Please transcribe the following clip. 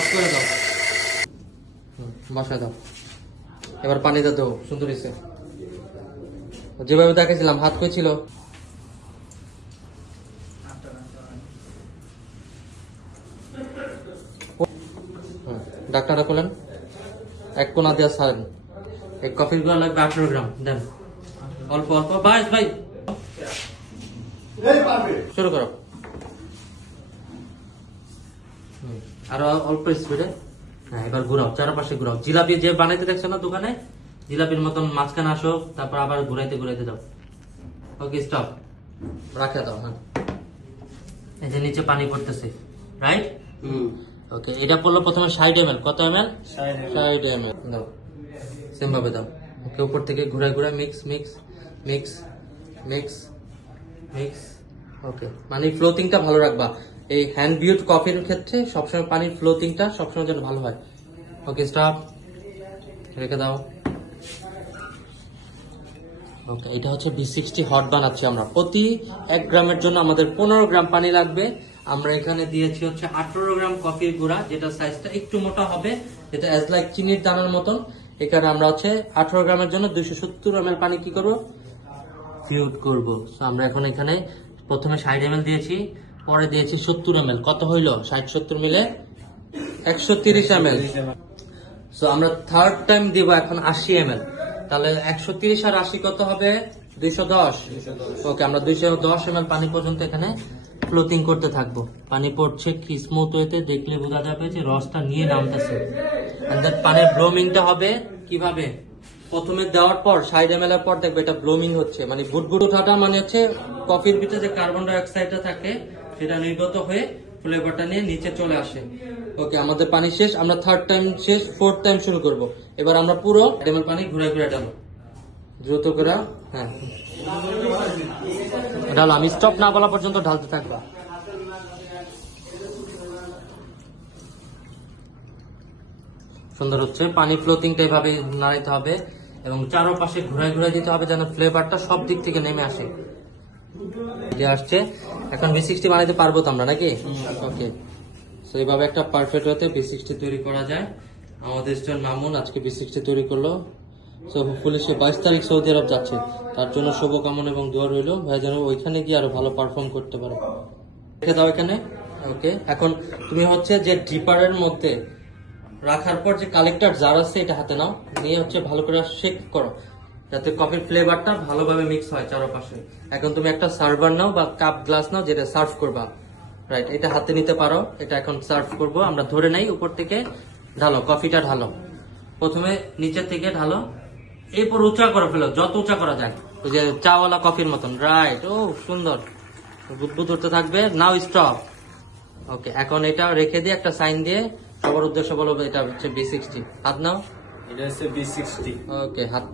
Of করে দাও, বসায় দাও। এবার পানিটা দাও, সুন্দর হয়েছে। যেভাবে দেখেছিলাম হাত কই ছিল? ডাক্তাররা বলেন এক কোনা দিয়ে ছাড়েন। এই কফির গুলো লাগবে 18 গ্রাম দেন, অল্প অল্প। ভাই শুরু করো, আরো অল্প স্পিডে। হ্যাঁ, এবার ঘুরাও, চারপাশে ঘুরাও। জিলাপি যে বানাইতে দেখছো না দোকানে, জিলাপির মতন মাঝখানে আসো, তারপর আবার ঘুরাইতে ঘুরাইতে দাও। ওকে, স্টপ, রাখে দাও। হ্যাঁ, এই যে নিচে পানি পড়তেছে, রাইট? ওকে, এটা পড়লো প্রথমে 60 ml। কত ml? 60 ml দাও, সেম ভাবে দাও। ওকে, উপর থেকে ঘুরায় ঘুরায় mix mix mix mix mix. Okay, মানে ফ্লোটিংটা ভালো রাখবা। এই হ্যান্ড বিউড কফির ক্ষেত্রে সবসময় পানির ফ্লোটিংটা সবসময় যেন ভালো হয়। ওকে, স্টপ, রেখে দাও। ওকে, এটা হচ্ছে B60 হট বানাচ্ছি আমরা। প্রতি 1 গ্রামের জন্য আমাদের 15 গ্রাম পানি লাগবে। আমরা এখানে দিয়েছি হচ্ছে 18 গ্রাম কফির গুঁড়া, যেটা সাইজটা একটু মোটা হবে, যেটা অ্যাজ লাইক চিনির দানার মতন। এখানে আমরা হচ্ছে 18 গ্রামের জন্য 270 ml পানি কি করবো? ফিউট করবো। আমরা এখন এখানে প্রথমে 60 ml দিয়েছি, পরে দিয়েছি 70 ml। কত হইলো? 60-70 মিলে 130 ml। সো আমরা থার্ড টাইম দিব এখন 80 ml। তাহলে 130 আর 80 কত হবে? 210। ওকে, আমরা 210 ml পানি পর্যন্ত এখানে ফ্লোটিং করতে থাকবো। পানি পড়ছে কি স্মুথ ওয়েতে, দেখলে বোঝা যাবে যে রসটা নিয়ে নামতেছে। এন্ড দ্যাট পানির ব্লোমিংটা হবে কিভাবে? প্রথমে দেওয়ার পর 60 ml এর পর দেখবে এটা ব্লোমিং হচ্ছে, মানে বুটবুট ওঠাটা, মানে হচ্ছে কফির ভিতরে যে কার্বন ডাই অক্সাইডটা থাকে সেটা নির্গত হয়ে ফ্লেভারটা নিয়ে নিচে চলে আসে। ওকে, আমাদের পানি শেষ, আমরা থার্ড টাইম শেষ, ফোর্থ টাইম শুরু করব। এবার আমরা পুরো ml পানি ঘুরে ঘুরে ঢালো, দ্রুত করে। হ্যাঁ, ঢালো, আমি স্টপ না বলা পর্যন্ত ঢালতে থাকবা। সুন্দর হচ্ছে। পানি ফ্লোটিংটা এভাবে নাড়াইতে হবে এবং চারপাশে ঘুরাই ঘুরাই দিতে হবে যেন ফ্লেভারটা সব দিক থেকে নেমে আসে। আসছে, এখন B60 বানাইতে পারবো তো আমরা, নাকি? ওকে, তো এইভাবে একটা পারফেক্ট হতে B60 তৈরি করা যায়। আমাদের স্টুডেন্ট মামুন আজকে B60 তৈরি করলো। সো হোপফুলি সে 22 তারিখ সৌদি আরব যাচ্ছে, তার জন্য শুভকামনা এবং দোয়া রইল, ভাই যেন ওইখানে গিয়ে আরো ভালো পারফর্ম করতে পারে। রেখে দাও এখানে। ওকে, এখন তুমি হচ্ছে যে ড্রিপারের মধ্যে রাখার পর যে কালেক্টর জার আছে এটা হাতে নাও, নিয়ে হচ্ছে ভালো করে শেক করো যাতে কফির ফ্লেভারটা ভালোভাবে মিক্স হয় চারপাশে। এখন তুমি একটা সার্ভার নাও বা কাপ গ্লাস নাও, যেটা সার্ভ করবা, রাইট? এটা হাতে নিতে পারো। এটা এখন সার্ভ করব আমরা, ধরে নেই। উপর থেকে ঢালো, কফিটা ঢালো। প্রথমে নিচের থেকে ঢালো, এরপর উঁচা করে ফেলো, যত উঁচা করা যায়, ওই যে চাওয়ালা কফির মতন, রাইট? ও সুন্দর, বুদবুদ উঠতে থাকবে। Now stop. ওকে, এখন এটা রেখে দিয়ে একটা সাইন দিয়ে সবার উদ্দেশ্য বলো, এটা হচ্ছে B60। হাত নাও, এটা হচ্ছে B60। ওকে, হাত